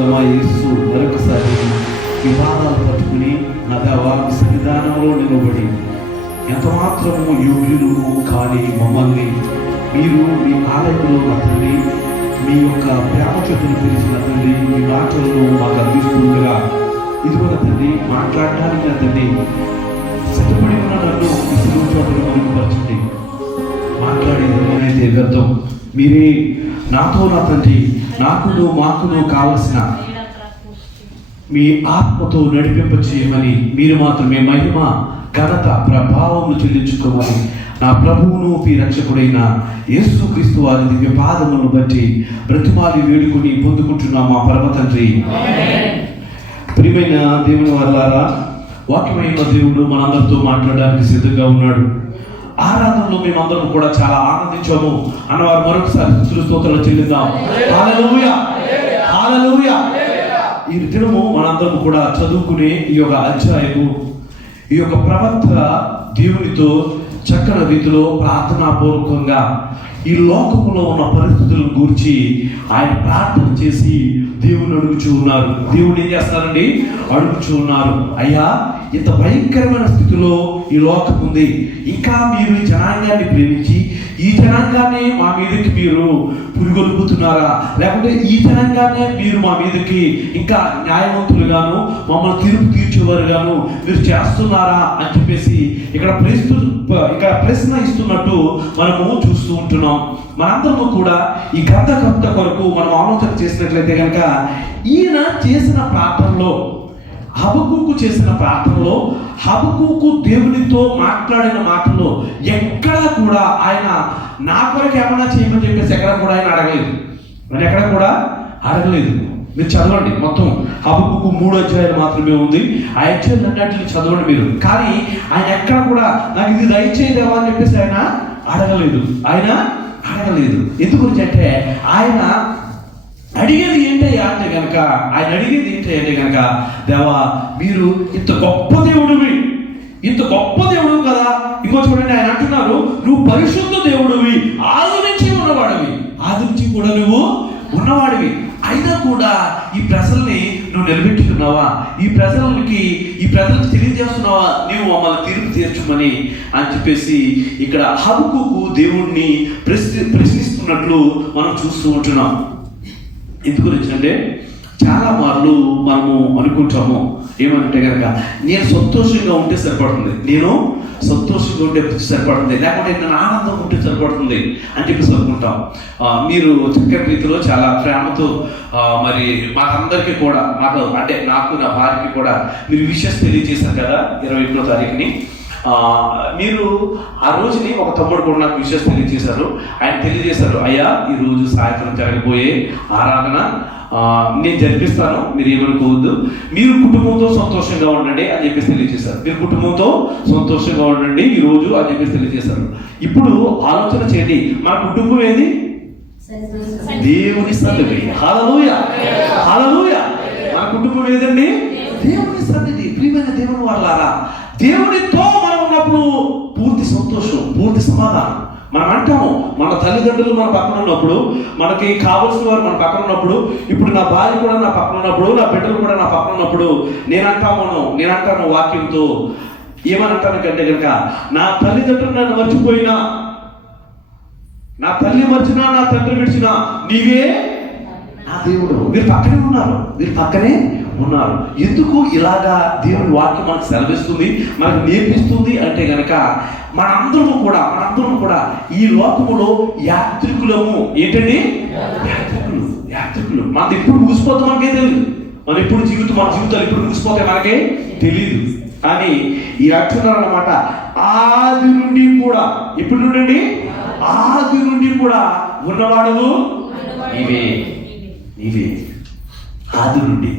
యేసు మరొకసారి ఈ పాదాలు పట్టుకుని నా దేవా సన్నిధానంలో నిలబడి ఎంత మాత్రము యోగ్యులు కానీ మమ్మల్ని మీరు మీ ఆలయంలో నా తండ్రి మీ యొక్క ప్రేమ చేతులు పిలిచిన తండ్రి మీ మాటలను మాకు అందిస్తుండగా ఇదిగో నా తండ్రి మాట్లాడడానికి నా తండ్రి సిద్ధపడి ఉన్న నన్ను ఇసులు చోటలు మరుగుపరచండి. మాట్లాడేది నేనైతే వ్యర్థం, మీరే నాతో నా తండ్రి నాకును మాకును కావలసిన మీ ఆత్మతో నడిపింప చేయమని మీరు మాత్రమే మహిమ ఘనత ప్రభావములు చెల్లించుకోమని నా ప్రభువును మీ రక్షకుడైన యేసుక్రీస్తు వారి దివ్య పాదములను బట్టి బ్రతిమాలి వేడుకుని పొందుకుంటున్నాం మా పరమ తండ్రి. ప్రియమైన దేవుని వల్లారా, వాక్యమైన దేవుడు మనందరితో మాట్లాడడానికి సిద్ధంగా ఉన్నాడు. ఆరాధనలో మేమందరం కూడా చాలా ఆనందించాము అన్నవారు మరొకసారి స్తుతులు స్తోత్రాలు చెల్లిద్దాం. హల్లెలూయా, హల్లెలూయా. ఈ దినము మనందరం కూడా చదువుకునే ఈ యొక్క అధ్యాయము, ఈ యొక్క ప్రవక్త దేవునితో చక్కని రీతిలో ప్రార్థనాపూర్వకంగా ఈ లోకములో ఉన్న పరిస్థితులను గురించి ఆయన ప్రార్థన చేసి దేవుని అడుగుచూ ఉన్నారు. దేవుడు ఏం చేస్తారండి? అడుగుచూ ఉన్నారు, అయ్యా ఇంత భయంకరమైన స్థితిలో ఈ లోకం ఉంది, ఇంకా మీరు ఈ జనాంగాన్ని ప్రేమించి ఈ జనాంగాన్ని మా మీదకి మీరు పురిగొల్పుతున్నారా, లేకుంటే ఈ జనాంగాన్ని మీరు మా మీదకి ఇంకా న్యాయవంతులుగాను మమ్మల్ని తీర్పు తీర్చేవారుగాను మీరు చేస్తున్నారా అని చెప్పేసి ఇక్కడ ప్రశ్న ఇస్తున్నట్టు మనము చూస్తూ ఉంటున్నాం. మనందరము కూడా ఈ గ్రంథకర్త కొరకు మనం ఆలోచన చేసినట్లయితే కనుక ఈయన చేసిన ప్రార్థనలో, హబక్కూకు చేసిన ప్రార్థనలో, హబక్కూకు దేవునితో మాట్లాడిన మాటలో ఎక్కడా కూడా ఆయన నా కొరకు ఏమన్నా చేయమని చెప్పేసి ఎక్కడ కూడా ఆయన అడగలేదు. ఆయన ఎక్కడ కూడా అడగలేదు. మీరు చదవండి, మొత్తం హబక్కూకు 3 అధ్యాయాలు మాత్రమే ఉంది. ఆ అధ్యాయాలు అన్నింటినీ చదవండి మీరు. కానీ ఆయన ఎక్కడ కూడా నాకు ఇది దయచేయదేవా అని చెప్పేసి ఆయన అడగలేదు. ఎందుకు అంటే ఆయన అడిగేది ఏంటయ్యా అంటే కనుక, ఆయన అడిగేది ఏంటి అంటే కనుక, దేవా మీరు ఇంత గొప్ప దేవుడు కదా. ఇంకో చూడండి, ఆయన అంటున్నారు నువ్వు పరిశుద్ధ దేవుడివి, ఆది నుంచి ఉన్నవాడివి, ఆది నుంచి కూడా నువ్వు ఉన్నవాడివి, అయినా కూడా ఈ ప్రజల్ని నువ్వు నిలబెట్టుకున్నావా, ఈ ప్రజలకు తెలియజేస్తున్నావా, నీవు మమ్మల్ని తీర్పు తీర్చమని అని చెప్పేసి ఇక్కడ హబక్కూకు దేవుణ్ణి ప్రశ్నిస్తున్నట్లు మనం చూస్తూ ఉంటున్నాం. ఎందుకు గురించి అంటే చాలా మార్లు మనము అనుకుంటాము ఏమంటే కనుక నేను సంతోషంగా ఉంటే సరిపడుతుంది, లేకపోతే నేను ఆనందంగా ఉంటే సరిపడుతుంది అని చెప్పేసి అనుకుంటాం. మీరు చక్కని రీతిలో చాలా ప్రేమతో మరి మాకందరికీ కూడా, నాకు నా భార్యకి కూడా మీరు విషెస్ తెలియజేశారు కదా 21వ తారీఖుని. మీరు ఆ రోజుని ఒక తమ్ముడు కూడా నాకు విషెస్ తెలియజేశారు. ఆయన తెలియజేశారు, అయ్యా ఈరోజు సాయంత్రం జరగబోయే ఆరాధన నేను జరిపిస్తాను, మీరు ఏమనుకోవద్దు, మీరు కుటుంబంతో సంతోషంగా ఉండండి అని చెప్పేసి తెలియజేశారు. మీరు కుటుంబంతో సంతోషంగా ఉండండి ఈ రోజు అని చెప్పేసి తెలియజేశారు. ఇప్పుడు ఆలోచన చేయండి, మన కుటుంబం ఏది? దేవుని సన్నిధి. హల్లెలూయా, హల్లెలూయా. మన కుటుంబం ఏదండి? దేవుని సన్నిధి. ప్రియమైన దేవుని వాళ్ళారా, దేవునితో మనం ఉన్నప్పుడు పూర్తి సంతోషం, పూర్తి సమాధానం. మనం అంటాము, మన తల్లిదండ్రులు మన పక్కన ఉన్నప్పుడు, మనకి కావలసిన వారు మన పక్కన ఉన్నప్పుడు, ఇప్పుడు నా భార్య కూడా నా పక్కన ఉన్నప్పుడు, నా బిడ్డలు కూడా నా పక్కన ఉన్నప్పుడు నేను అంటాను వాక్యంతో ఏమని అంటాను కంటే కనుక, నా తల్లిదండ్రులు నన్ను మర్చిపోయినా, నా తల్లి మర్చినా, నా తండ్రి విడిచినా నీవే నా దేవుడు. వీరు పక్కనే ఉన్నారు. ఎందుకు ఇలాగా దేవుని వాక్యం మనకు సెలవిస్తుంది, మనకు నేర్పిస్తుంది అంటే గనక మనందరము కూడా ఈ లోకములో యాత్రికులము. ఏంటండి? యాత్రికులు. మనది ఎప్పుడు ముగిసిపోతాం మనకే తెలియదు. మన జీవితాలు ఎప్పుడు ముగిసిపోతాయి మనకే తెలియదు. కానీ ఈ అంటున్నారు అన్నమాట, ఆది నుండి కూడా, ఎప్పుడు నుండి? ఆది నుండి కూడా ఉన్నవాడు నీవే. ఆది నుండి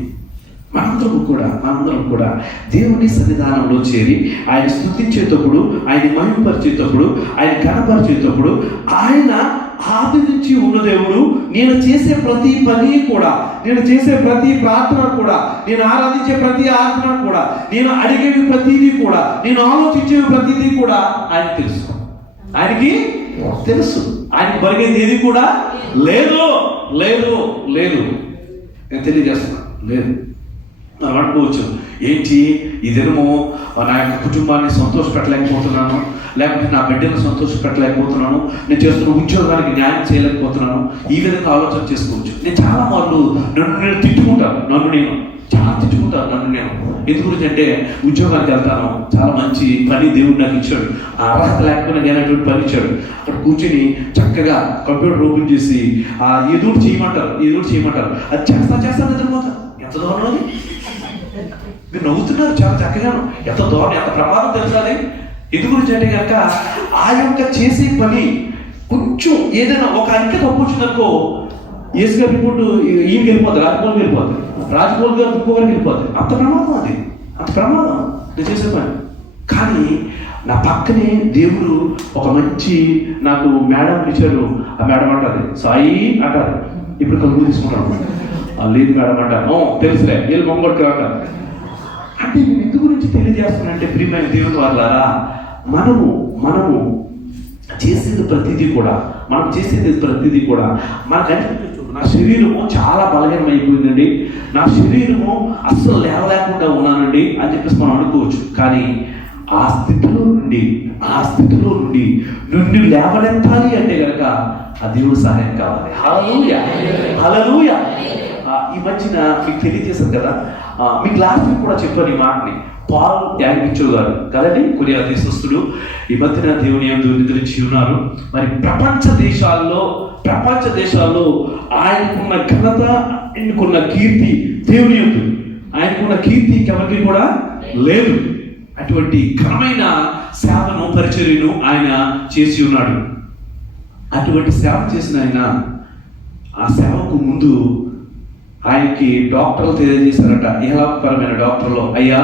మనందరం కూడా దేవుని సన్నిధానంలో చేరి ఆయన స్తుతించేటప్పుడు, ఆయన మహిమపరిచేటప్పుడు, ఆయన ఘనపరిచేటప్పుడు, ఆయన ఆది నుంచి ఉన్న దేవుడు, నేను చేసే ప్రతి పని కూడా, నేను చేసే ప్రతి ప్రార్థన కూడా, నేను ఆరాధించే ప్రతి ఆరాధన కూడా, నేను అడిగేవి ప్రతిదీ కూడా, నేను ఆలోచించేవి ప్రతిదీ కూడా ఆయన తెలుసు. ఆయనకి తెలుసు. ఆయనకి బలిగేది ఏది కూడా లేదు. నేను తెలియజేస్తున్నాను. లేదు, మనం అనుకోవచ్చు, ఏంటి ఈ దినము నా యొక్క కుటుంబాన్ని సంతోషపెట్టలేకపోతున్నాను, లేకపోతే నా బిడ్డను సంతోషపెట్టలేకపోతున్నాను, నేను చేస్తున్న ఉద్యోగానికి న్యాయం చేయలేకపోతున్నాను, ఈ విధంగా ఆలోచన చేసుకోవచ్చు. నేను చాలా మార్లు నేను తిట్టుకుంటాను, చాలా తిట్టుకుంటాను నన్ను నేను. ఎందు గురించి అంటే, ఉద్యోగానికి వెళ్తాను, చాలా మంచి పని దేవుడు నాకు ఇచ్చాడు, ఆ అర్హత లేకపోయినా నేనటువంటి పని ఇచ్చాడు. అక్కడ కూర్చుని చక్కగా కంప్యూటర్ ఓపెన్ చేసి ఏదో చేయమంటారు, అది చేస్తాను నిద్రపోతాను. ఎంత దూరం అది? మీరు నవ్వుతున్నారు చాలా చక్కగాను. ఎంత దూరం, ఎంత ప్రమాదం తెలుసాలి. ఎందు గురించి అంటే కనుక ఆ యొక్క చేసే పని కొంచెం ఏదైనా ఒక అంకె తప్పు వచ్చిందనుకో, ఏసు గారి రిపోర్టు ఈయనకి వెళ్ళిపోతుంది, రాజమౌళి వెళ్ళిపోతుంది, రాజమౌళి గారు ఇంకొకరికి వెళ్ళిపోతుంది. అంత ప్రమాదం అది, అంత ప్రమాదం నేను చేసే పని. కానీ నా పక్కనే దేవుడు ఒక మంచి నాకు మేడం ఇచ్చాడు. ఆ మేడం అంటారు సాయి అంటారు, ఇప్పుడు కలుగు తీసుకున్నాను. లేదు మేడం అంటారు, తెలుసులే వీళ్ళు మొంగొడికి అంటారు. అంటే నేను ఎందు గురించి తెలియజేస్తున్నానంటే, ప్రియమైన దేవుని వాళ్ళారా, మనము చేసేది ప్రతిదీ కూడా మనకు అనిపించవచ్చు, నా శరీరము చాలా బలహీనం అయిపోయిందండి, నా శరీరము అస్సలు లేవలేకుండా ఉన్నానండి అని చెప్పేసి మనం అనుకోవచ్చు. కానీ ఆ స్థితిలో నుండి నిన్ను లేవనెత్తాలి అంటే కనుక ఆ దేవుడు సహాయం కావాలి. హల్లెలూయా, హల్లెలూయా. ఈ మధ్యన మీకు తెలియజేశాను కదా, మీకు లాస్ట్ వీక్ కూడా చెప్పాను ఈ మాటని. పాల్ యాగ్నిచో గారు కదండి, కొరియా దేశస్థుడు, ఈ మధ్యన దేవుని యందు నిద్రించి ఉన్నారు. మరి ప్రపంచ దేశాల్లో ఆయనకున్న ఘనత, ఆయనకున్న కీర్తి దేవుని యందు, ఆయనకున్న కీర్తి ఎవరికి కూడా లేదు. అటువంటి ఘనమైన సేవను, పరిచర్యను ఆయన చేసి ఉన్నాడు. అటువంటి సేవ చేసిన ఆయన, ఆ సేవకు ముందు ఆయనకి డాక్టర్లు తెలియజేశారట, ఇహలోకపరమైన డాక్టర్లు, అయ్యా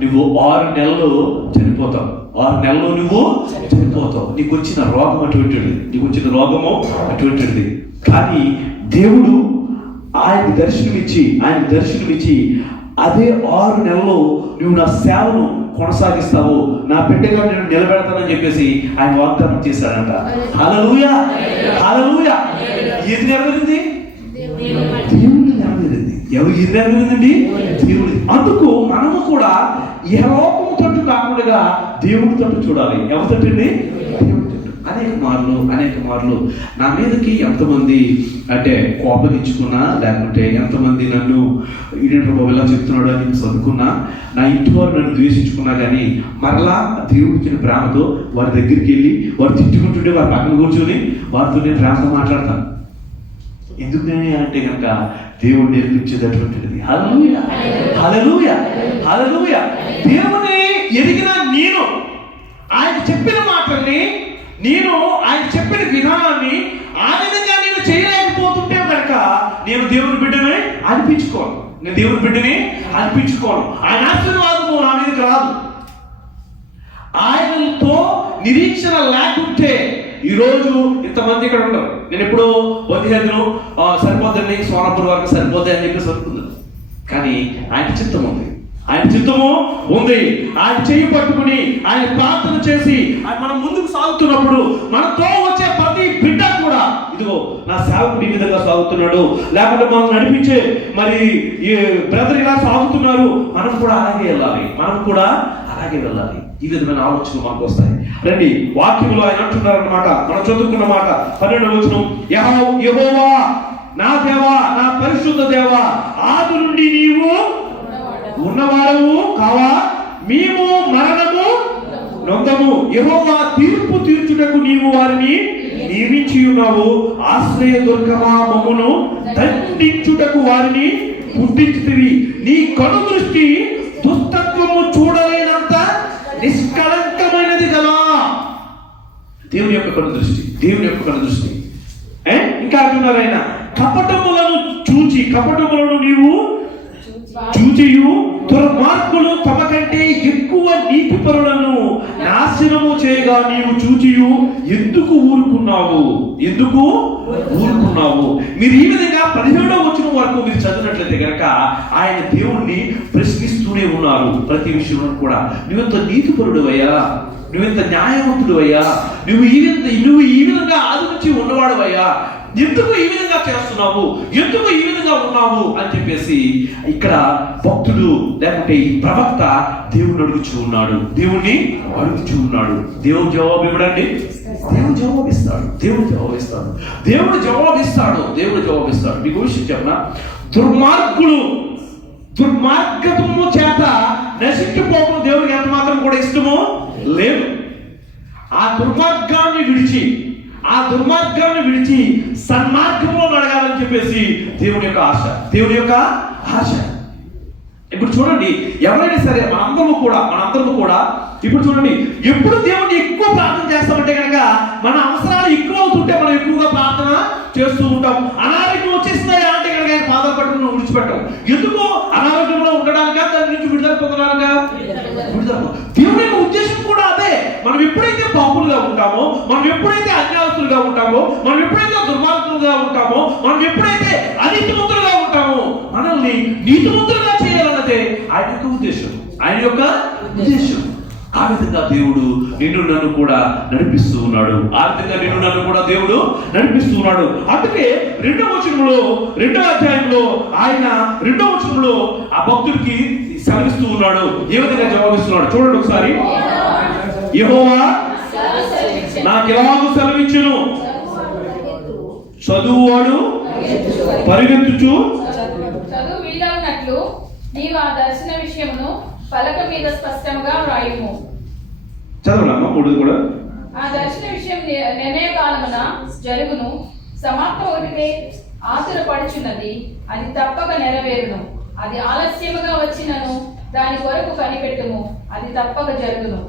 నువ్వు 6 నెలలు చనిపోతావు, 6 నెలలు నువ్వు చనిపోతావు, నీకు వచ్చిన రోగం అటువంటిది. కానీ దేవుడు ఆయన దర్శనమిచ్చి అదే 6 నెలలు నువ్వు నా సేవను కొనసాగిస్తావు, నా బిడ్డగా నేను నిలబెడతానని చెప్పేసి ఆయన వాగ్దానం చేశాడంట. హల్లెలూయా, హల్లెలూయా. ఏది నెరవేరింది? దేవుడు నెరవేరింది. ఎవరు ఇది నెరవేరిందండి? దేవుడి. అందుకు మనము కూడా ఇహలోకము తట్టు కాకుండా దేవుడి తట్టు చూడాలి. ఎవరి తట్టండి? దేవుడి తట్టు. అనేక మార్లు నా మీదకి ఎంతమంది అంటే కోపగించుకున్నా, లేకుంటే ఎంతమంది నన్ను ఈడేంటి బాబు ఇలా చెప్తున్నాడు అని చదువుకున్నా, నా ఇంటి వారు నన్ను ద్వేషించుకున్నా, కానీ మరలా దేవుడిచ్చిన ప్రేమతో వారి దగ్గరికి వెళ్ళి వారు తిట్టుకుంటుంటే వారి పక్కన కూర్చొని వారితో నేను ప్రేమతో మాట్లాడతాను. ఎందుకని అంటే కనుక దేవుడు నేర్పించేది అటువంటిది. హల్లెలూయా, హల్లెలూయా, హల్లెలూయా. దేవుని ఎదిగిన నేను, ఆయన చెప్పిన మాటల్ని, ఆయన చెప్పిన విధానాన్ని ఆ విధంగా నేను చేయలేకపోతుంటే కనుక నేను దేవుని బిడ్డని అనిపించుకోను. ఆయన ఆశీర్వాదము నా మీదకి రాదు. ఆయనతో నిరీక్షణ లేకుంటే ఈరోజు ఇంతమంది ఇక్కడ ఉండరు. నేను ఎప్పుడో వదిలేదును సరిపోద్దని, సోనాపూర్ వరకు సరిపోద్ది అని చెప్పేసి అనుకున్నాను. కానీ ఆయన చిత్తము ఉంది. ఆయన చెయ్యి పట్టుకుని ఆయన ప్రార్థన చేసి మనం ముందుకు సాగుతున్నప్పుడు మనతో వచ్చే ప్రతి బిడ్డ కూడా, ఇదిగో నా సేవకుడు ఈ విధంగా సాగుతున్నాడు, లేకపోతే మనం నడిపించే మరి ఈ బ్రదర్ ఇలా సాగుతున్నారు, మనం కూడా అలాగే వెళ్ళాలి. ఈ విధమైన ఆలోచనలు మనకు వస్తాయి. రండి, వాక్యంలో ఆయన అంటున్నారు అన్నమాట, మనం చదువుకున్న మాట 12వ వచనం, యెహోవా నా దేవా, నా పరిశుద్ధ దేవా, ఆది నుండి నీవు ఉన్నవాడవు కావా, మేము మరణము నొందము. యెహోవా తీర్పు తీర్చుటకు నీవు వారిని నియమించి ఉన్నావు. ఆశ్రయ దుర్గమా, మమ్మును దండించుటకు వారిని పుట్టించితివి. నీ కను దృష్టి దుష్టత్వము చూడలేనంత నిష్కళంకమైనది కదా. దేవుని యొక్క కను దృష్టి. ఇంకా అంటున్నారు ఆయన, కపటములను నీవు చూచియు దుర్మార్గులు తమ కంటే ఎక్కువ నీతిపరులను నాశనము చేయగా నీవు చూచియు ఎందుకు ఊరుకున్నావు? మీరు ఈ విధంగా 17వ వచనం వరకు మీరు చదివినట్లయితే కనుక ఆయన దేవుణ్ణి ప్రశ్నిస్తూనే ఉన్నారు ప్రతి విషయంలో కూడా. నువ్వెంత నీతిపరుడు అయ్యా, నువ్వెంత న్యాయవంతుడు అయ్యా, నువ్వు ఈ విధంగా ఆది నుంచి ఉన్నవాడు అయ్యా, ఎందుకు ఈ విధంగా చేస్తున్నావు, ఎందుకు ఈ విధంగా ఉన్నావు అని చెప్పేసి ఇక్కడ భక్తుడు లేకుంటే ఈ ప్రవక్త దేవుని అడుగుచూ ఉన్నాడు, దేవుణ్ణి అడుగుచూ ఉన్నాడు. దేవుడు జవాబు ఇవ్వడండి, దేవుడు జవాబిస్తాడు, దేవుడు జవాబిస్తాడు, దేవుడు జవాబిస్తాడు, దేవుడు జవాబిస్తాడు. మీకు విషయం చెప్పనా, దుర్మార్గము చేత నశించిపోవడం దేవుడికి ఎంత మాత్రం కూడా ఇష్టమో లేదు. ఆ దుర్మార్గాన్ని విడిచి సన్మార్గంలో నడగాలని చెప్పేసి దేవుని యొక్క ఆశ. ఇప్పుడు చూడండి, ఎవరైనా సరే మనందరము కూడా ఇప్పుడు చూడండి, ఎప్పుడు దేవుడిని ఎక్కువ ప్రార్థన చేస్తామంటే కనుక మన అవసరాలు ఎక్కువ అవుతుంటే మనం ఎక్కువగా ప్రార్థన చేస్తూ ఉంటాం. అనారోగ్యం వచ్చేస్తున్నాయా అంటే కనుక ఆయన పాదాలు పట్టుకుని మనం విడిచిపెట్టాం. ఎందుకు? అనారోగ్యంలో ఉండడానికా, దాని నుంచి విడుదల పొందడానికా? దేవుని యొక్క ఉద్దేశం కూడా అదే. మనం ఎప్పుడైతే పాపులుగా ఉంటామో, మనం ఎప్పుడైతే అన్యాయస్తులుగా ఉంటామో, మనం ఎప్పుడైతే దుర్మార్గులుగా ఉంటామో, మనం ఎప్పుడైతే అనీతిమంతులుగా ఉంటామో, మనల్ని నీతిమంతులుగా చేయాలన్నదే ఆయన యొక్క ఉద్దేశం. ఆ విధంగా దేవుడు నిన్ను నన్ను కూడా నడిపిస్తూ ఉన్నాడు. అందుకే రెండవ అధ్యాయంలో ఆయన రెండవ వచనంలో ఆ భక్తుడికి సెలవిస్తూ ఉన్నాడు. ఏ విధంగా జవాబిస్తున్నాడు చూడండి ఒకసారి. యెహోవా నాకు ఎలాగూ సెలవిచ్చును, చదువువాడు పరిగెత్తుచు నీవు ఆ దర్శన విషయమును పలక మీద స్పష్టంగా వ్రాయుము. చదవనమ్మా మూడు కూడా. ఆ దర్శన విషయం నిర్ణయ కాలమున జరుగును, సమాప్తం ఒకటికే ఆతురపడుచున్నది, అది తప్పక నెరవేరును. అది ఆలస్యముగా వచ్చినను దాని కొరకు కనిపెట్టుము, అది తప్పక జరుగును,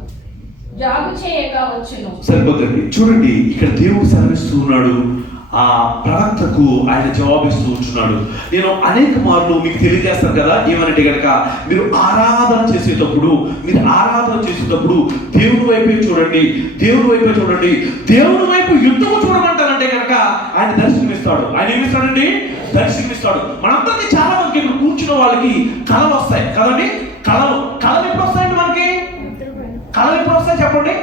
జాగు చేయక వచ్చును. సరిపోతుంది. చూడండి, ఇక్కడ దేవుడు సెలవిస్తూ ఉన్నాడు, ఆ ప్రవక్తకు ఆయన జవాబిస్తూ ఉంటున్నాడు. నేను అనేక మార్లు మీకు తెలియజేస్తాను కదా, ఏమనంటే కనుక మీరు ఆరాధన చేసేటప్పుడు దేవుని వైపే చూడండి, దేవుని వైపు యుద్ధము చూడమంటారంటే కనుక ఆయన దర్శనమిస్తాడు. ఆయన ఏమిస్తాడండి? దర్శనమిస్తాడు. మనందరికీ చాలా మందికి ఇక్కడ కూర్చున్న వాళ్ళకి కళలు వస్తాయి కదండి. కళలు ఎప్పుడు వస్తాయండి మనకి? కళలు ఎప్పుడు వస్తాయి చెప్పండి?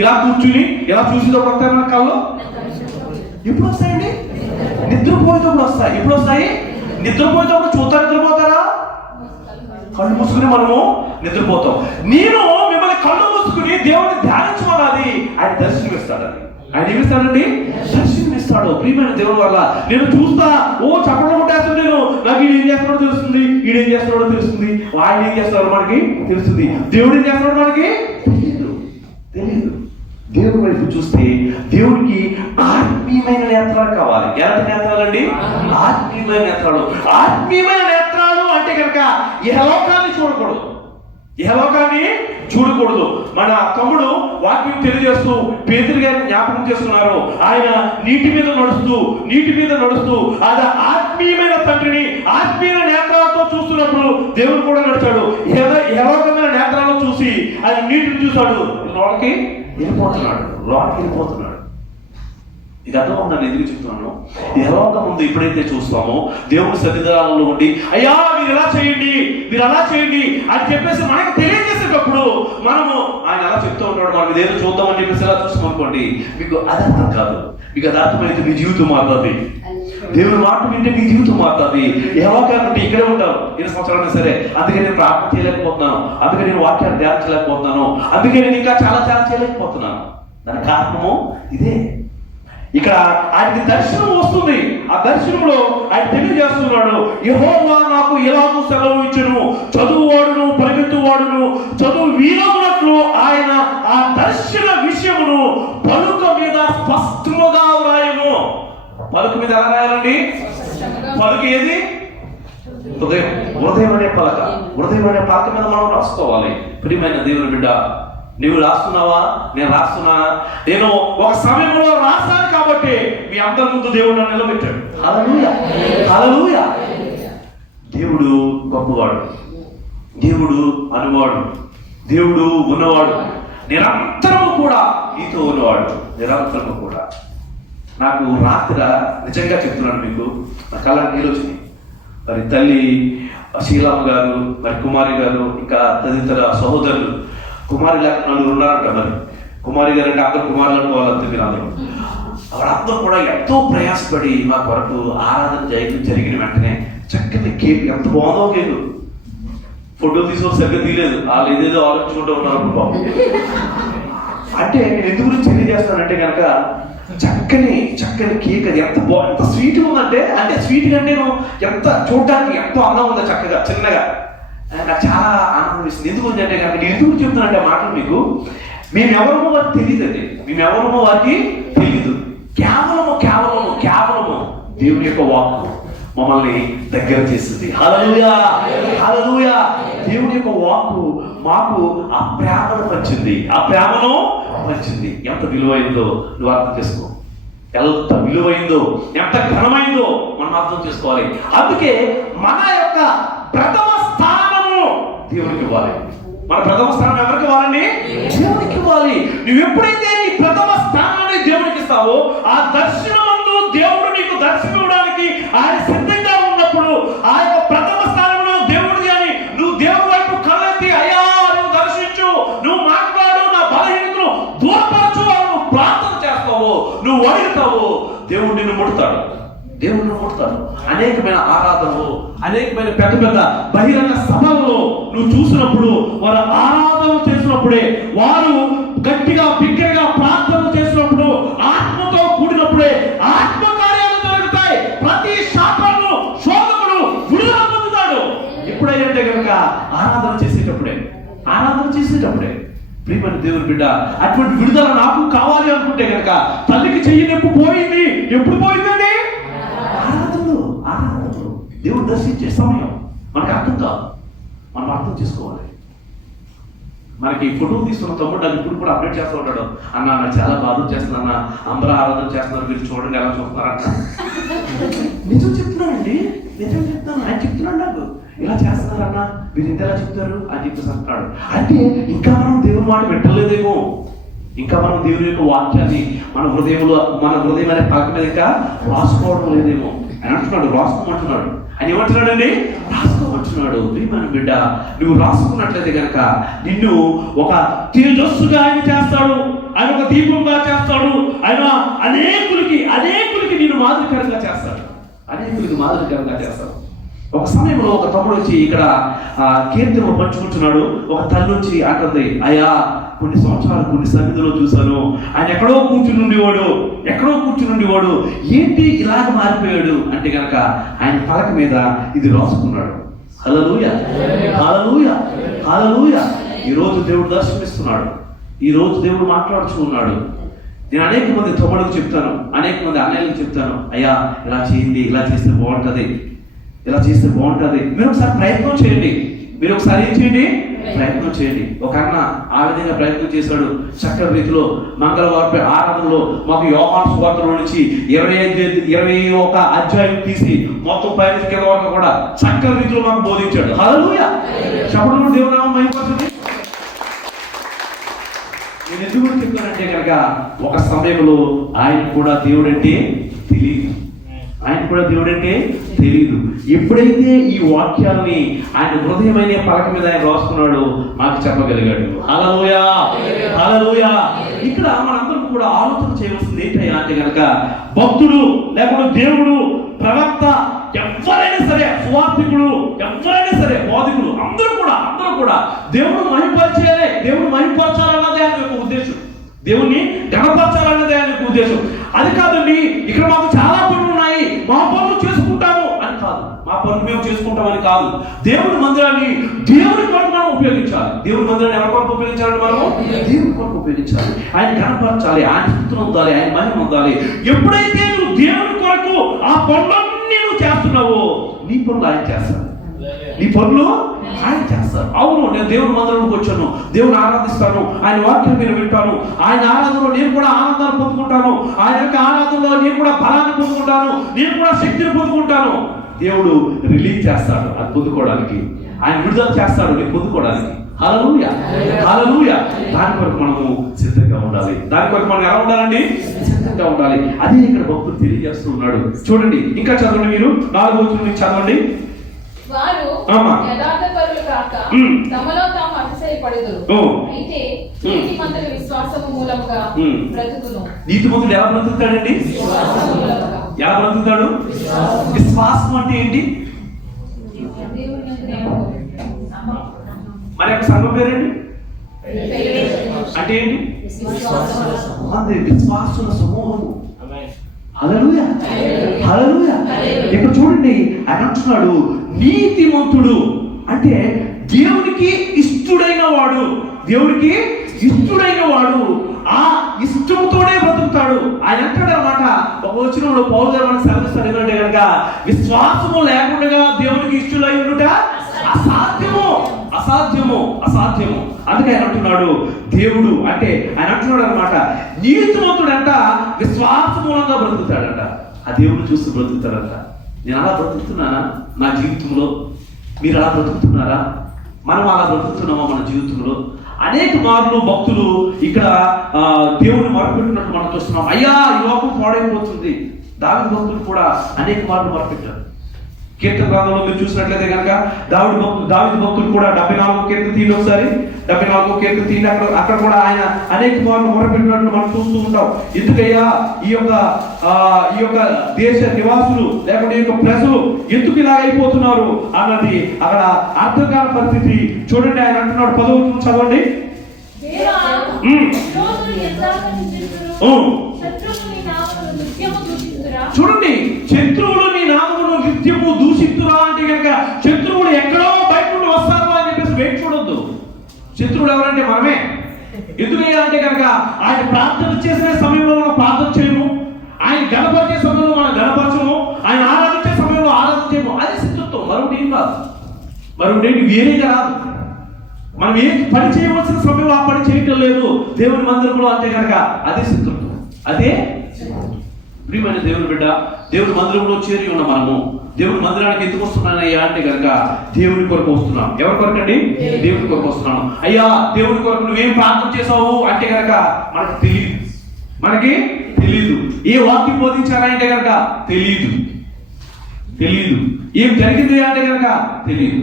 ఇలా కూర్చుని ఇలా చూసేటప్పుడు వస్తాయి మన కళలు. ఎప్పుడు వస్తాయండి? నిద్రపోయేటప్పుడు వస్తాయి. ఎప్పుడు వస్తాయి? నిద్రపోయేటప్పుడు నిద్రపోతారా? కళ్ళు మూసుకుని మనము నిద్రపోతాం. నేను మిమ్మల్ని కళ్ళు మూసుకుని దేవుడిని ధ్యానించమన్నది ఆయన దర్శనమిస్తాడని. ఆయన ఏమిస్తాడండి? దర్శనమిస్తాడు. ప్రియమైన దేవుని వల్ల నేను చూస్తా, చప్పట్లు కొట్టేస్తాను, నేను నాకు ఈయన ఏం చేస్తున్నాడో తెలుస్తుంది, ఆయన ఏం చేస్తున్నాడో మనకి తెలుస్తుంది, దేవుడు ఏం చేస్తున్నాడో మనకి తెలియదు. దేవుడి వైపు చూస్తే దేవుడికి ఆత్మీయమైన నేత్రాలు కావాలి. ఎలాంటి నేత్రాలండి? ఆత్మీయమైన నేత్రాలు అంటే కనుక ఇహలోకాన్ని చూడకూడదు. మన తమ్ముడు వాక్యం తెలియజేస్తూ పేతురు గారిని జ్ఞాపకం చేస్తున్నారు. ఆయన నీటి మీద నడుస్తూ అది ఆత్మీయమైన తండ్రిని ఆత్మీయ నేత్రాలతో చూస్తున్నప్పుడు దేవుడు కూడా నడిచాడు. ఇహలోకమైన నేత్రాలను చూసి ఆయన నీటిని చూశాడు, లోనికి వెళ్ళిపోతున్నాడు. ఇది అర్థమవుతుందని ఎందుకు చెప్తున్నాను? యెహోవా ముందు ఎప్పుడైతే చూస్తామో దేవుని సన్నిధానంలో ఉండి అయ్యా మీరు అలా చేయండి అని చెప్పేసి మనకు తెలియజేసేటప్పుడు మనము ఆయన అలా చెప్తూ ఉంటాడు, మనం ఇదేదో చూద్దామని చెప్పేసి ఎలా చూస్తాం అనుకోండి, మీకు అది అర్థం కాదు. మీకు అది అర్థమైతే మీ జీవితం మారుతుంది. దేవుని మాట వింటే మీ జీవితం మారుతుంది. యెహోవా అంటే ఇక్కడే ఉంటారు 20 సంవత్సరాలైనా సరే, అందుకే నేను ప్రార్థన చేయలేకపోతున్నాను, అందుకే నేను వాక్యాన్ని ధ్యానించలేకపోతున్నాను, అందుకే నేను ఇంకా చాలా చేయలేకపోతున్నాను. దాని కారణము ఇదే. ఇక్కడ ఆయనకి దర్శనం వస్తుంది. ఆ దర్శనంలో ఆయన తెలియజేస్తున్నాడు, యెహోవా నాకు ఎలాగూ సెలవు ఇచ్చును, చదువువాడును పరిగెత్తువాడును చదువు వీరమునట్లు ఆయన ఆ దర్శన విషయమును పలుక మీద స్పష్టముగా వ్రాయము. పలుక మీద ఎలా రాయాలండి? పలుక ఏది? హృదయం అనే పలక మీద మనం రాసుకోవాలి. ప్రియమైన దేవుని బిడ్డ, నువ్వు రాస్తున్నావా? నేను రాస్తున్నా. నేను ఒక సమయంలో రాస్తాను కాబట్టి మీ అందరి ముందు దేవుడు నన్ను నిలబెట్టాడు. హల్లెలూయా. దేవుడు గొప్పవాడు, దేవుడు అనువాడు, దేవుడు ఉన్నవాడు, నిరంతరము కూడా నీతో ఉన్నవాడు, నిరంతరము కూడా. నాకు రాత్రి నిజంగా చెప్తున్నాను మీకు, నా కళ్ళ నీళ్ళు వచ్చినాయి. మరి తల్లి శీలమ్మ గారు, మరి కుమారి గారు, ఇంకా తదితర సహోదరులు, కుమారి లేక నలుగురు ఉన్నారంట. మరి కుమారి గారు అంటే అందరు కుమారులు అనుకోవాలంతే మీరు అందరూ. వాళ్ళందరూ కూడా ఎంతో ప్రయాసపడి మా కొరకు ఆరాధన జరిగిన వెంటనే చక్కని కేక్, ఎంత బాగుందో కేక్. ఫోటో తీసుకొని సరిగ్గా తీయలేదు, వాళ్ళు ఏదేదో ఆలోచించుకుంటూ ఉన్నారు బాబు. అంటే నేను ఎందుకు గురించి తెలియజేస్తానంటే కనుక చక్కని కేక్, అది ఎంత స్వీట్గా ఉందంటే, అంటే స్వీట్ కంటే ఎంత చూడడానికి ఎంతో అందంగా ఉందో, చక్కగా చిన్నగా. నాకు చాలా ఆనందం ఇస్తుంది. ఎందుకు అంటే కనుక నేను ఎందుకు చెప్తున్నానంటే మాటలు మీకు, మేమెవరమో వారికి తెలియదండి, మేమెవరమో వారికి తెలియదు. కేవలము దేవుని యొక్క వాక్కు మమ్మల్ని దగ్గర చేస్తుంది. హల్లెలూయా, హల్లెలూయా. దేవుని యొక్క వాక్కు మాకు ఆ ప్రేమను పంచింది. ఎంత విలువైందో నువ్వు అర్థం చేసుకో. ఎంత విలువైందో, ఎంత ఘనమైందో మనం అర్థం చేసుకోవాలి. అందుకే మన యొక్క ప్రథమ స్థానము దేవునికి ఇవ్వాలి. మన ప్రథమ స్థానం ఎవరికి ఇవ్వాలండి? దేవునికి ఇవ్వాలి. నువ్వు ఎప్పుడైతే నీ ప్రథమ స్థానాన్ని దేవునికి ఇస్తావో, ఆ దర్శనమందు దేవుడు నీకు దర్శనం ఇవ్వడానికి ఆయన సిద్ధంగా ఉన్నప్పుడు, ఆ యొక్క ప్రథమ స్థానంలో దేవుడిది అని నువ్వు దేవుడి వైపు కళ్ళెత్తి, అయ్యా నువ్వు దర్శించు, నువ్వు మాట్లాడు, నా బలహీనతను దూరపరచు అని నువ్వు ప్రార్థన చేస్తావు, నువ్వు అడుగుతావు, దేవుడు నిన్ను ముడతాడు. అనేకమైన ఆరాధనలు, అనేకమైన పెద్ద బహిరంగ సభల్లో నువ్వు చూసినప్పుడు, వారు ఆరాధన చేసినప్పుడే, వారు గట్టిగా బిగ్గరగా ప్రార్థన చేసినప్పుడు, ఆత్మతో కూడినప్పుడే ఆత్మ కార్యాలు జరుగుతాయి. ప్రతి శాపము శోధములు విడుదల పొందుతాడు. ఎప్పుడైతే కనుక ఆరాధన చేసేటప్పుడే. ప్రియమైన దేవుని బిడ్డ, అటువంటి విడుదల నాకు కావాలి అనుకుంటే కనుక తల్లికి చెయ్యి నొప్పి పోయింది. ఎప్పుడు పోయిందండి? ఆరాధనలు దేవుడు దర్శించే సమయం మనకు అర్థం కాదు, మనం అర్థం చేసుకోవాలి. మనకి ఫోటో తీసుకున్న తమ్ముడు అది ఇప్పుడు కూడా అప్డేట్ చేస్తూ ఉంటాడు, అన్న నాకు చాలా బాధ చేస్తున్నా, అందరూ ఆరాధన చేస్తున్నారు, మీరు చూడండి ఎలా చూస్తున్నారన్న. నిజం చెప్తున్నానండి, నిజం చెప్తాను. ఆయన చెప్తున్నాడు నాకు, ఇలా చేస్తున్నారన్న, మీరు ఇంత ఎలా చెప్తారు అని చెప్పేసి అంటున్నాడు. అంటే ఇంకా మనం దేవుని మాట పెట్టలేదేమో, ఇంకా మనం దేవుని యొక్క వాక్యాన్ని మన హృదయం అనే పలక మీద ఇంకా రాసుకోవడం లేదేమో. ఆయన అంటున్నాడు రాసుకోమంటున్నాడు. ఆయన ఏమంటున్నాడండి? రాసుకోమంటున్నాడు. ప్రియమైన బిడ్డ, నువ్వు రాసుకున్నట్లయితే కనుక నిన్ను ఒక తేజస్సుగా ఆయన చేస్తాడు, ఆయన ఒక దీపంగా చేస్తాడు, ఆయన అనేకులకి నిన్ను మాదిరికరంగా చేస్తాడు, ఒక సమయంలో ఒక తమ్ముడు వచ్చి ఇక్కడ కీర్తన పంచుకుంటున్నాడు. ఒక తల్లి వచ్చి అంటుంది, అయ్యా కొన్ని సంవత్సరాలు కొన్ని సన్నిధిలో చూశాను, ఆయన ఎక్కడో కూర్చుని ఉండేవాడు, ఏంటి ఇలాగ మారిపోయాడు అంటే కనుక ఆయన పలక మీద ఇది రాసుకున్నాడు. హల్లెలూయా, హల్లెలూయా, హల్లెలూయా. ఈరోజు దేవుడు దర్శనమిస్తున్నాడు, ఈరోజు దేవుడు మాట్లాడుతూ ఉన్నాడు. నేను అనేక మంది తమ్ముళ్ళకి చెప్తాను, అనేక మంది అన్నయ్యలకు చెప్తాను, అయ్యా ఇలా చేయండి, ఇలా చేస్తే బాగుంటుంది. మీరు ఒకసారి ప్రయత్నం చేయండి. ప్రయత్నం చేయండి. ఒక అన్న ఆ విధంగా ప్రయత్నం చేశాడు. చక్కని రీతిలో మంగళవారం ఆరాధనలో మాకు యోహాను సువార్తలో నుంచి 21 అధ్యాయం తీసి మొత్తం పైన కింద వరకు కూడా చక్కని రీతిలో మాకు బోధించాడు. హల్లెలూయా, చెప్పడం దేవుని నామం మహిమపరచండి. నేను ఎందుకు చెప్తానంటే కనుక ఒక సమయంలో ఆయన కూడా దేవుడంటే తెలియదు. ఎప్పుడైతే ఈ వాక్యాన్ని ఆయన హృదయమైన పలక మీద ఆయన రాసుకున్నాడు, మాకు చెప్పగలిగాడు. హల్లెలూయా, హల్లెలూయా. ఇక్కడ మనందరం కూడా ఆలోచన చేయవలసింది ఏంటయ్యా అంటే కనుక, భక్తుడు లేకపోతే దేవుడు, ప్రవక్త, ఎవరైనా సరే, సువార్థికుడు, ఎవరైనా సరే, బోధకుడు, అందరూ కూడా దేవుడు మహిమపరచాలన్నదే ఆయన యొక్క ఉద్దేశం. దేవుణ్ణి గణపరచాలన్నదే ఆయన యొక్క ఉద్దేశం. అది కాదండి, ఇక్కడ మాకు చాలా పనులు ఉన్నాయి, మా పనులు చేసుకుంటాము అని కాదు, మా పనులు మేము చేసుకుంటామని కాదు. దేవుడి మందిరాన్ని దేవుడి కొరకు మనం ఉపయోగించాలి. దేవుడి మందిరాన్ని ఎవరి కొరకు ఉపయోగించాలంటే మనము దేవుడి కొరకు ఉపయోగించాలి. ఆయన గణపరచాలి, ఆయన స్తుతులు పొందాలి, ఆయన మహిమ పొందాలి. ఎప్పుడైతే నువ్వు దేవుడి కొరకు ఆ పనులన్నీ నువ్వు చేస్తున్నావో, నీ పనులు ఆయన చేస్తాడు. అవును, నేను దేవుని మందిరంలోకి వచ్చాను, దేవుని ఆరాధిస్తాను, ఆయన వాక్యం నేను వింటాను, ఆయన ఆరాధనలో నేను కూడా ఆనందాన్ని పొందుకుంటాను, ఆయన యొక్క ఆరాధనలో నేను కూడా బలాన్ని పొందుకుంటాను, నేను కూడా శక్తిని పొందుకుంటాను. దేవుడు రిలీజ్ చేస్తాడు అది పొందుకోవడానికి, ఆయన విడుదల చేస్తాడు నేను పొందుకోవడానికి. హల్లెలూయా, హల్లెలూయా. దాని కొరకు మనము సిద్ధంగా ఉండాలి. దాని కొరకు మనం ఎలా ఉండాలండి? సిద్ధంగా ఉండాలి. అదే ఇక్కడ భక్తుడు తెలియజేస్తూ ఉన్నాడు. చూడండి, ఇంకా చదవండి, మీరు 4వ వచనం నుంచి చదవండి. వారు ఆమా. యథార్థపరులు కాక ఉమ్. తమలో తాము అతిశయపడుదురు. ఓ. అయితే నీతిమంతుల విశ్వాసము మూలముగా ఉమ్. బ్రతుకును. నీతిమంతుడు ఎలా బ్రతుకుతాడండి? విశ్వాసము మూలముగా. ఎలా బ్రతుకుతాడు? విశ్వాసం అంటే ఏంటి? దేవుని యందు నమ్మకం. మరి యొక్క సంఘం పేరేంటి? అంటే ఏంటి? అది విశ్వాసుల సమూహము. హల్లెలూయా, హల్లెలూయా. ఇప్పుడు చూడండి, ఆయన అంటున్నాడు నీతిమంతుడు అంటే దేవునికి ఇష్టడైన వాడు. దేవునికి ఇష్టడైన వాడు ఆ ఇష్టంతోనే బ్రతుకుతాడు. ఆయన అంటాడు అన్నమాట. ఒక వచనంలో పౌలు గారు మనకు సెలవిస్తాడు ఏంటంటే కనుక విశ్వాసము లేకుండా దేవునికి ఇష్టడై ఉండుట అసాధ్యము, అసాధ్యము, అసాధ్యము. అందుకే ఆయన అంటున్నాడు దేవుడు అంటే ఆయన అంటున్నాడు అనమాట, నీతిమంతుడంట విశ్వాస మూలంగా బ్రతుకుతాడంట. ఆ దేవుడు చూస్తూ బ్రతుకుతాడంట. నేను అలా బ్రతుకుతున్నానా నా జీవితంలో? మీరు అలా బ్రతుకుతున్నారా? మనం అలా బ్రతుకుతున్నామా మన జీవితంలో? అనేక మార్లు భక్తులు ఇక్కడ దేవుని మొరపెట్టినట్టు మనం చూస్తున్నాం. అయ్యా ఈ లోకం పాడైపోతుంది. దావీదు భక్తులు కూడా అనేక మార్లు మొరపెట్టారు. కీర్తన గ్రంథంలో మీరు చూసినట్లయితే కనుక దావీదు భక్తులు కూడా 74వ కీర్తన తీయండి ఒకసారి. 74వ కీర్తన తీయండి. అక్కడ కూడా ఆయన అనేక మార్లు మొరపెట్టినట్లు మనం చూస్తూ ఉంటాం. ఎందుకయ్యా ఈ యొక్క దేశ నివాసులు లేకపోతే ఈ యొక్క ప్రజలు ఎందుకు ఇలా అయిపోతున్నారు అన్నది అక్కడ అర్థం కాని పరిస్థితి. చూడండి, ఆయన అంటున్నాడు 10వ వచనం చదవండి. చూడండి, శత్రువులు నీ నామమును నిత్యము దూషిస్తురా అంటే కనుక శత్రువులు ఎక్కడో బయట నుండి వస్తారు అని చెప్పేసి వెయిట్ చూడొద్దు. శత్రువులు ఎవరంటే మనమే. ఎందుకయ్యా అంటే కనుక ఆయన ప్రార్థన చేసే సమయంలో మనం ప్రార్థన చేయము, ఆయన గణపరిచే సమయంలో మనం గణపరచము, ఆయన ఆరాధించే సమయంలో ఆరాధించేము. అది శత్రుత్వం, మరొకటి ఏం కాదు. మరొకటి వేరేగా రాదు. మనం ఏ పని చేయవలసిన సమయంలో ఆ పని చేయటం లేదు దేవుని మందిరంలో అంటే కనుక అదే శత్రుత్వం, అదే. ప్రియమైన దేవుని బిడ్డ, దేవుని మందిరంలో చేరి ఉన్న మనము దేవుని మందిరానికి ఎందుకు వస్తున్నానయ్యా అంటే కనుక దేవుని కొరకు వస్తున్నాం. ఎవరి కొరకు అండి? దేవుని కొరకు వస్తున్నాను. అయ్యా దేవుని కొరకు నువ్వేం ప్రార్థన చేసావు అంటే కనుక మనకి తెలియదు. ఏ వాక్యం బోధించారా అంటే కనుక తెలియదు. ఏం జరిగింది అంటే కనుక తెలియదు.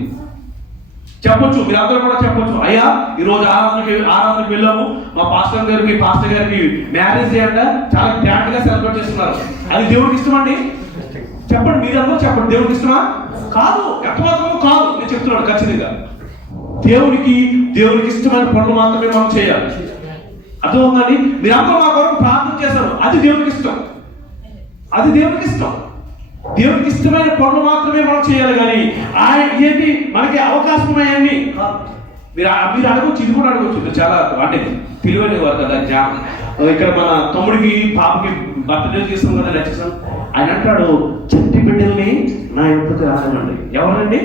చెప్పొచ్చు, మీరు అందరూ కూడా చెప్పొచ్చు, అయ్యా ఈరోజు ఆరాధనకి వెళ్ళాము, మా పాస్టర్ గారికి మ్యారేజ్ డే అంట, చాలా గ్రాండ్ గా సెలబ్రేట్ చేస్తున్నారు. అది దేవుడికి ఇష్టమండి? చెప్పండి, మీరందరూ చెప్పండి. దేవుడికి ఇష్టమా? కాదు, ఎంతమాత్రమో కాదు. నేను చెప్తున్నాను ఖచ్చితంగా. దేవునికి ఇష్టమైన పనులు మాత్రమే మనం చేయాలి. అర్థమవుతుందండి? మీరందరూ మా కొరకు ప్రార్థన చేశారు, అది దేవునికి ఇష్టం. దేవునికి ఇష్టమైన పనులు మాత్రమే మనం చేయాలి. కానీ ఆయన ఏంటి మనకి అవకాశం ఉన్నాయని మీరు అడగవచ్చు, ఇది కూడా అడగవచ్చు. చాలా అంటే తెలివైన వారు కదా. ఇక్కడ మన తమ్ముడికి పాపకి బర్త్డే చేస్తాం కదా, నచ్చేసాం. ఆయన అంటాడు చంటి బిడ్డల్ని నా యొక్కకు రానివ్వండి. ఎవరండి?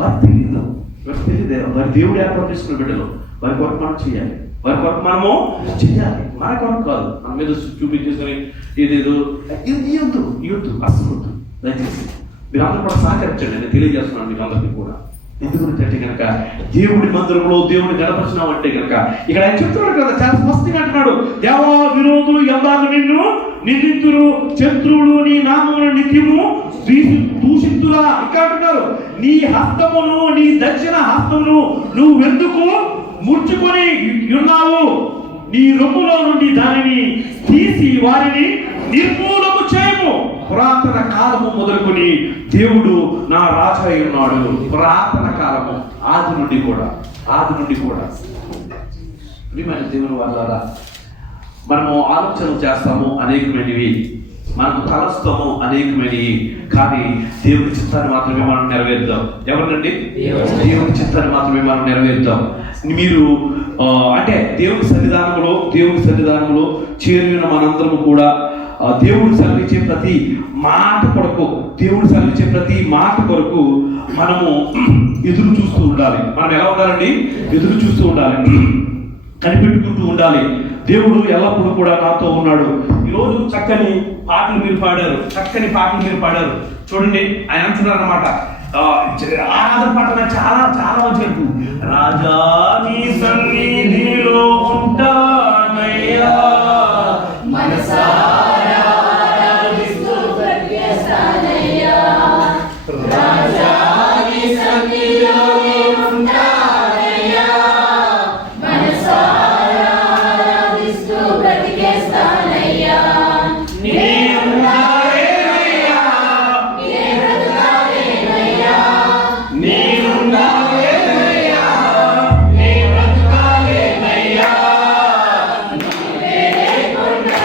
వారు తెలియదు. వారి దేవుడు ఏర్పాటు చేసుకున్న బిడ్డలు, వారి కొరకు మనం చేయాలి. వారి కొరకు మనము చేయాలి, మన కొరకు కాదు. మన మీద చూపించేసుకొని ఏదేదో ఇవ్వద్దు, అస్సలు వద్దు. దయచేసి మీరందరూ కూడా సహకరించండి. నేను తెలియజేస్తున్నాను మీకు అందరికీ కూడా. ఎందుకంటే కనుక దేవుడి మందిరంలో దేవుడిని గణపరిచినాం అంటే కనుక ఇక్కడ ఆయన చెప్తున్నాడు కదా, చాలా స్పష్టంగా అంటున్నాడు, దేవా విరోధులు ఎందాక నిన్ను నిందితురు, శత్రువులు నీ నామమును నిత్యము దూషితురా. ఇంకా అంటున్నారు, నీ హస్తమును నీ దక్షిణ హస్తమును నువ్వెందుకు ముడుచుకొని ఉన్నావు? నీ రొమ్ములో నుండి దానిని తీసి వారిని నిర్మూలము చేయము. పురాతన కాలము మొదలుకొని దేవుడు నా రాజు అయి ఉన్నాడు. పురాతన కాలము, ఆది నుండి కూడా. ప్రియమైన దేవుని వాళ్ళారా, మనము ఆలోచనలు చేస్తాము అనేకమైనవి, మనకు తలస్తాము అనేకమైనవి, కానీ దేవుని చిత్తాన్ని మాత్రమే మనం నెరవేర్దాం. ఎవరినండి? దేవుని చిత్తాన్ని మాత్రమే మనం నెరవేర్దాం. మీరు అంటే దేవుని సన్నిధానంలో చేరిన మనందరము కూడా దేవుడు సెలవిచ్చే ప్రతి మాట కొరకు మనము ఎదురు చూస్తూ ఉండాలి. మనం ఎలా ఉండాలండి? ఎదురు చూస్తూ ఉండాలి, కనిపెట్టుకుంటూ ఉండాలి. దేవుడు ఎల్లప్పుడూ కూడా నాతో ఉన్నాడు. ఈరోజు చక్కని పాటలు మీరు పాడారు. చూడండి, ఆయన అంటున్నారు అన్నమాట, ఆరాధన పాట నాకు చాలా చాలా మంచి. రాజా నీ సన్నిధిలో ఉంటానయ్యా, మనసారా ఆరాధిస్తూ బ్రతికేస్తానయ్యా. రాజా నీలోనే ఉంటానయ్యా, మనసారా ఆరాధిస్తూ బ్రతికేస్తానయ్యా. నీ ఉన్నావేనయ్యా, నీ బ్రతకాలేనయ్యా, నీ ఉన్నావేనయ్యా, నీ బ్రతకాలేనయ్యా. నీవే లేకుండా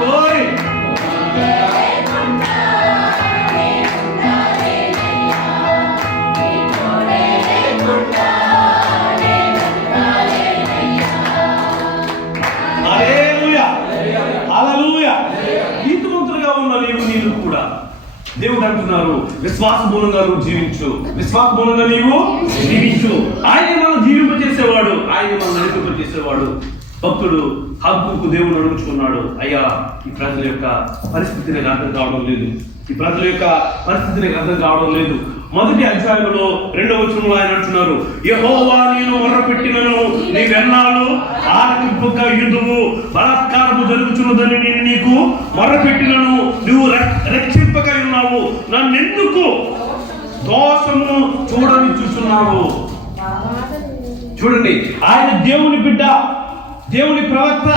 Glory. హల్లెలూయా. హల్లెలూయా. నీతిమంతులుగా ఉన్న నీవు కూడా దేవుడు అంటున్నారు, విశ్వాస మూలంగా నువ్వు జీవించు, విశ్వాస మూలంగా నీవు జీవించు. ఆయన మనం జీవింపజేసేవాడు, ఆయన మనం నడిపింపజేసేవాడు. భక్తుడు హక్కుకు దేవుడు అడుగుచుకున్నాడు, అయ్యా ఈ ప్రజల యొక్క పరిస్థితి నాకు అర్థం కావడం లేదు, ఈ ప్రజల యొక్క పరిస్థితి నాకు అర్థం కావడం లేదు. మొదటి అధ్యాయంలో 2వ వచనంలో ఆయన అంటున్నారు, యెహోవా నేను మొర్రపెట్టినను నీవెన్నాళ్ళు ఆలకింపక యుద్ధము బలాత్కారము జరుగుతున్నదని నేను నీకు మొర్రపెట్టినను నువ్వు రక్షింపక ఉన్నావు, నన్నెందుకు దోషము చూడని చూస్తున్నావు. చూడండి, ఆయన దేవుని బిడ్డ, దేవుని ప్రవక్త,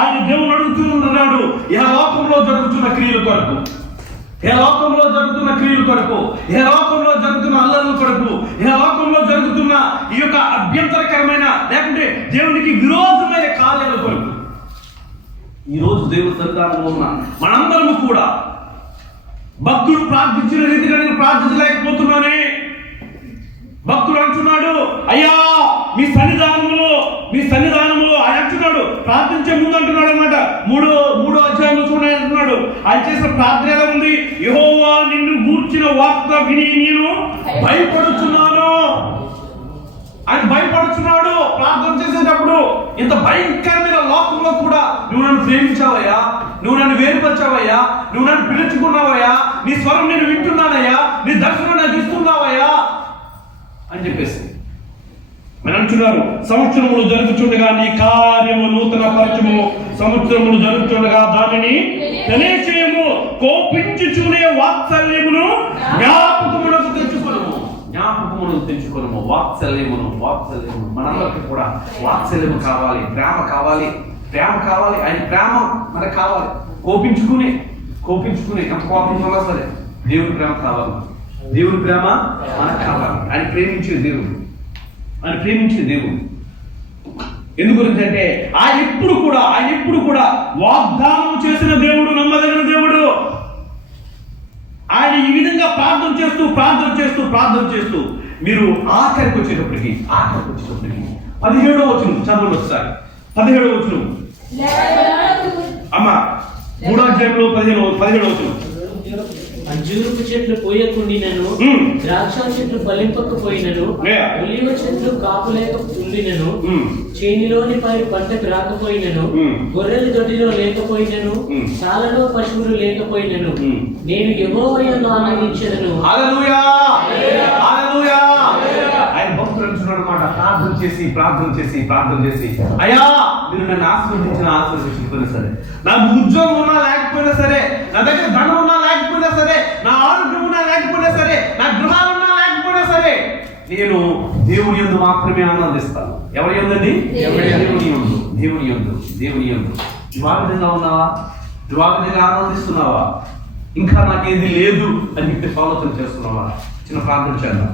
ఆయన దేవుని అడుగుతున్నాడు ఈ లోకంలో జరుగుతున్న క్రియల కొరకు, ఏ లోకంలో జరుగుతున్న క్రియల కొరకు, ఏ లోకంలో జరుగుతున్న అల్లర్ల కొరకు, ఏ లోకంలో జరుగుతున్న ఈ యొక్క అభ్యంతరకరమైన లేకుంటే దేవునికి విరోధమైన కార్యాల కొరకు. ఈరోజు దేవుని సన్నిధానంలో ఉన్న మనందరము కూడా భక్తుడు ప్రార్థించిన రీతిగా నేను ప్రార్థించలేకపోతున్నానే. భక్తుడు అంటున్నాడు, అయ్యా మీ సన్నిధానములో ఆయన అంటున్నాడు, ప్రార్థించే ముందు అంటున్నాడు అన్నమాట. మూడో అధ్యాయంలో చూడండి అంటున్నాడు, ఆయన చేసిన ప్రార్థన ఎలా ఉంది, యెహోవా నిన్ను గూర్చిన వార్త విని నేను భయపడుచున్నాను. ఆయన భయపడుచున్నాడు ప్రార్థన చేసేటప్పుడు. ఇంత భయంకరమైన లోకంలో కూడా నువ్వు నన్ను ప్రేమించావయ్యా, నువ్వు నన్ను వేరుపరిచావయ్యా, నువ్వు నన్ను పిలుచుకున్నావయ్యా, నీ స్వరం నేను వింటున్నానయ్యా, నీ దర్శనం నాకు ఇస్తున్నావయ్యా అని చెప్పేసి మనం అంటున్నారు. సంవత్సరములు జరుగుతుండగా నీ కార్యము నూతన పరచము, సంవత్సరములు జరుగుతుండగా దానిని తెలియచేయము, కోపించుచునే వాత్సల్యమును జ్ఞాపకమునకు తెచ్చుకొనుము. వాత్సల్యమును మనందరికీ కూడా వాత్సల్యము కావాలి, ప్రేమ కావాలి. ఆయన ప్రేమ మనకు కావాలి. కోపించుకునే ఎంత కోపం ఉన్నా సరే దేవుని ప్రేమ కావాలి, దేవుని ప్రేమ మనకు కావాలి. ఆయన ప్రేమించే దేవుడు ఎందు గురించి అంటే ఆయన ఎప్పుడు కూడా వాగ్దానం చేసిన దేవుడు, నమ్మదగిన దేవుడు. ఆయన ఈ విధంగా ప్రార్థన చేస్తూ మీరు ఆఖరికి వచ్చేటప్పటికి 17వ వచనం చదవండి ఒకసారి. 17వ వచనం అమ్మా, 3వ అధ్యాయంలో 17వ వచనం. అంజూరపు చెట్లు పోయకుండినను, ద్రాక్ష చెట్లు ఫలింపకపోయినను, ఒలివ చెట్లు కాపులేక ఉండినను, చేనిలోని పంటకు రాకపోయినను, గొర్రెలు దొడ్డిలో లేకపోయినను, చాలలో పశువులు లేకపోయినను, నేను యెహోవాను ఆనందించెదను. హల్లెలూయా. ఆయన భక్తులు అంటున్నాడు అన్నమాట, ప్రార్థన చేసి అయ్యా మీరు నన్ను ఆశీర్వదించిపోయినా సరే, నాకు ఉద్యోగం ఉన్నా లేకపోయినా సరే, నా దగ్గర ధనం ఉన్నా లేకపోయినా సరే, నా ఆరోగ్యం ఉన్నా లేకపోయినా సరే, నా గృహాలు ఉన్నా లేకపోయినా సరే, నేను దేవుని యందు మాత్రమే ఆనందిస్తాను. ఎవరి యందండి? దేవుని యందు. నువ్వు ఆ విధంగా ఉన్నావా? నువ్వు ఆ విధంగా ఆనందిస్తున్నావా? ఇంకా నాకేది లేదు అని చెప్పి ఆలోచన చేస్తున్నావా? చిన్న ప్రార్థన చేద్దాం.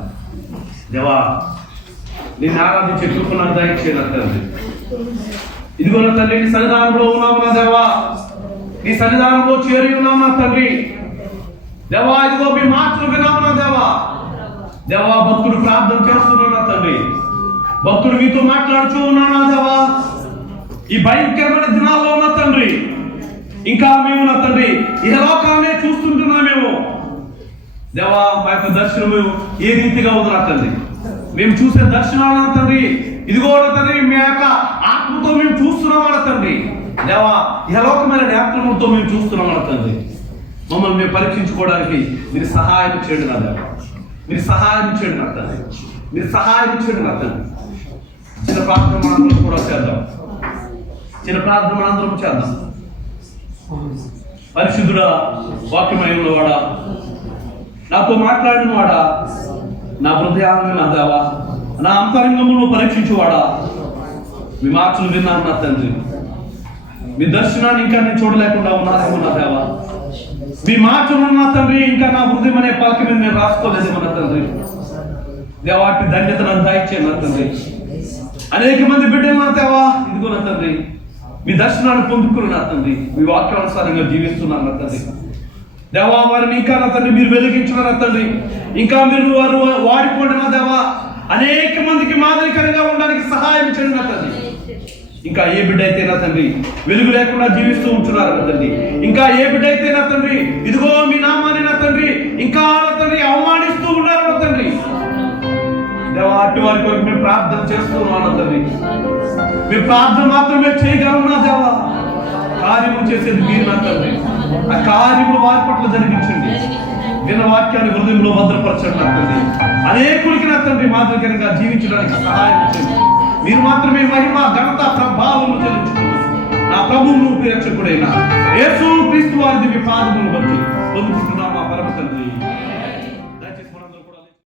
దేవా నేను ఆరాధించే కృప నాకు దయచేయను తండ్రి. ఇదిగో నా తండ్రి, నీ సన్నిధానంలో ఉన్నాము నా దేవా, నీ సన్నిధానంలో చేరి ఉన్నాము నా తండ్రి. దేవా ఇదిగో మీ మాటలు విన్నాము నా దేవా. భక్తుడు ప్రార్థన చేస్తున్నాను నా తండ్రి, భక్తుడు మీతో మాట్లాడుతూ ఉన్నాను నా దేవా. ఈ భయంకరమైన దినాల్లో ఉన్న తండ్రి, ఇంకా మేము నా తండ్రి ఈ లోకాన్నే చూస్తుంటున్నామేమో దేవా. మా యొక్క దర్శనము ఏ రీతిగా ఉంది నా తండ్రి, మేము చూసే దర్శనాలు నా తండ్రి, ఇదిగో నా తండ్రి మీ యొక్క ఆత్మతో మేము చూస్తున్నాం నా తండ్రి. దేవా ఈ లోకమైన నేత్రములతో మేము చూస్తున్నాం నా తండ్రి. మమ్మల్ని మేము పరీక్షించుకోవడానికి మీరు సహాయం చేయండి నా దేవా, మీరు సహాయం చేయండి నా తండ్రి, మీరు సహాయం చేయండి నా తండ్రి. చిన్న ప్రార్థన మాత్రం కూడా చేద్దాం. చిన్న ప్రార్థన మనందరం చేద్దాం. పరిశుద్ధుడా, వాక్యమయంలో వాడా, నాతో మాట్లాడిన వాడా, నా హృదయాన్ని నా దేవా, నా అంతరంగమును పరీక్షించువాడా, మీ మాటలు విన్నాను నా తండ్రి. మీ దర్శనాన్ని ఇంకా నేను చూడలేకుండా ఉన్నానేమో నా దేవా. మీ మాటలు నా తండ్రి ఇంకా నా హృదయం అనే పలక మీద నేను రాసుకోలేదేమో నా తండ్రి. దేవాటి ధన్యత నన్ను దయచేయండి నా తండ్రి. అనేక మంది బిడ్డలు నా దేవా, ఇదిగో నా తండ్రి, మీ దర్శనాన్ని పొందుకుని నా తండ్రి, మీ వాక్యానుసారంగా జీవిస్తున్నాను నా తండ్రి. దేవా, వారిని ఇంకా నా తండ్రి మీరు వెలిగించున్నారు నా తండ్రి. ఇంకా మీరు వారు వాడిపోండి నా దేవా. అనేక మందికి మాదిరికరంగా ఉండడానికి సహాయం చేయండి నా తండ్రి. ఇంకా ఏ బిడ్డ అయితే నా తండ్రి వెలుగు లేకుండా జీవిస్తూ ఉంటున్నారు నా తండ్రి. ఇంకా ఏ బిడ్డ అయితే నా తండ్రి ఇదిగో మీ నామాన్ని నా తండ్రి ఇంకా నా తండ్రి అవమానిస్తూ ఉన్నారు నా తండ్రి. దేవా, అట్టి వారి కొరకు మేము ప్రార్థన చేస్తున్నాం నా తండ్రి. మీ ప్రార్థన మాత్రమే చేయగలం నా దేవా. కార్యము చేసేది మీరు నా తండ్రి. ఆ కార్యములు వారి పట్ల జరిగించండి. విన్న వాక్యాన్ని హృదయంలో భద్రపరచండి నా తండ్రి. అనేకులకి నా తండ్రి మాదిరికరంగా జీవించడానికి సహాయం చేయండి. మీరు మాత్రమే మహిమ ఘనత ప్రభావము చెల్లించుకున్నారు. నా ప్రభువును రక్షకుడైన యేసు క్రీస్తు వారి దివ్య పాదములు